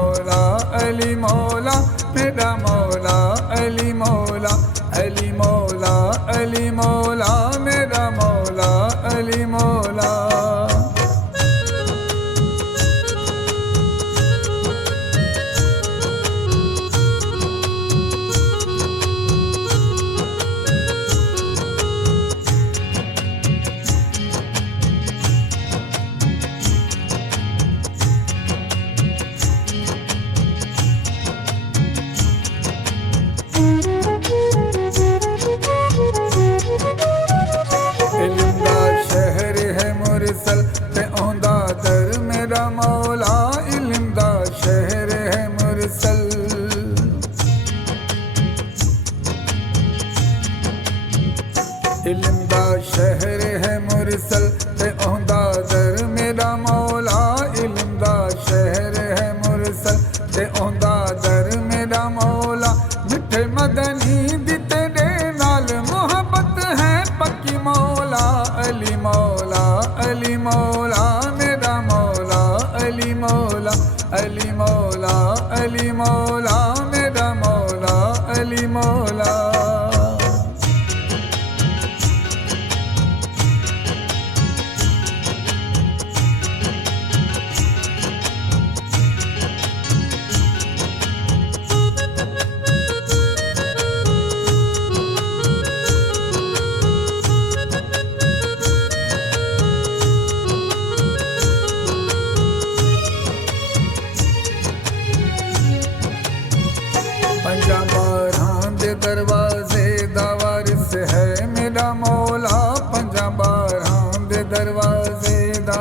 मौला अली मौला मेरा मौला अली मौला अली मौला अली मौला मेरा मौला अली मौला। ते औंदा दर मेरा मौला इल्म दा शहर है मुरसल। इल्म दा शहर है मुरसल ते औंदा दर मेरा मौला इल्म दा शहर है मुरसल ते औंदा दर मेरा मौला। मिठे मदनी दी तेरे नाल मोहब्बत है पक्की मौला अली मौला अली मौला मेरा मौला अली मौला अली मौला अली मौला मेरा मौला अली मौला। पंजाबारां दे दरवाजे दा वारिस है मेरा मौला पंजाबारां दे दरवाजे दा।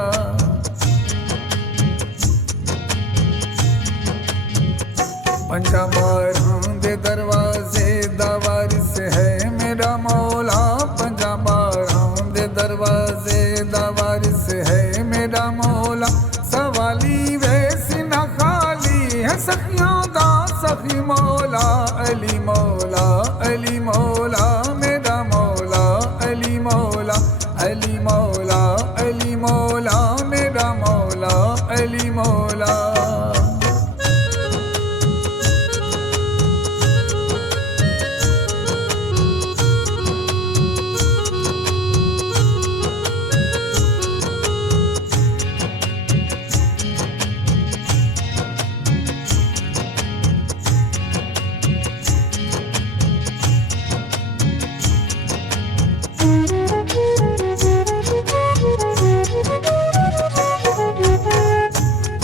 पंजाबारां दे दरवाजे दा वारिस है मेरा मौला पंजाबारां दे दरवाजे दा वारिस है मेरा मौला। सवाली वैसी न खाली है सखियों दा सखी मौला अली मौला अली मौला मेरा मौला अली मौला अली मौला अली मौला मेरा मौला अली मौला।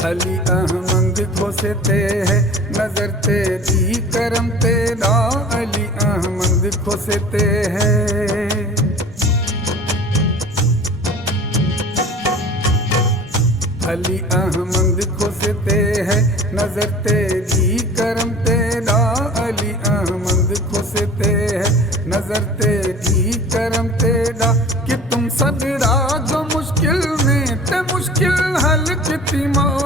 अली अहमद को सेते है नजर तेरी करम तेरा अली अहमद को सेते है। अली अहमद को सेते है नजर तेरी करम तेरा अली अहमद को सेते है नजर तेरी करम तेरा। कि तुम सदरा जो मुश्किल में ते मुश्किल हल किती मौला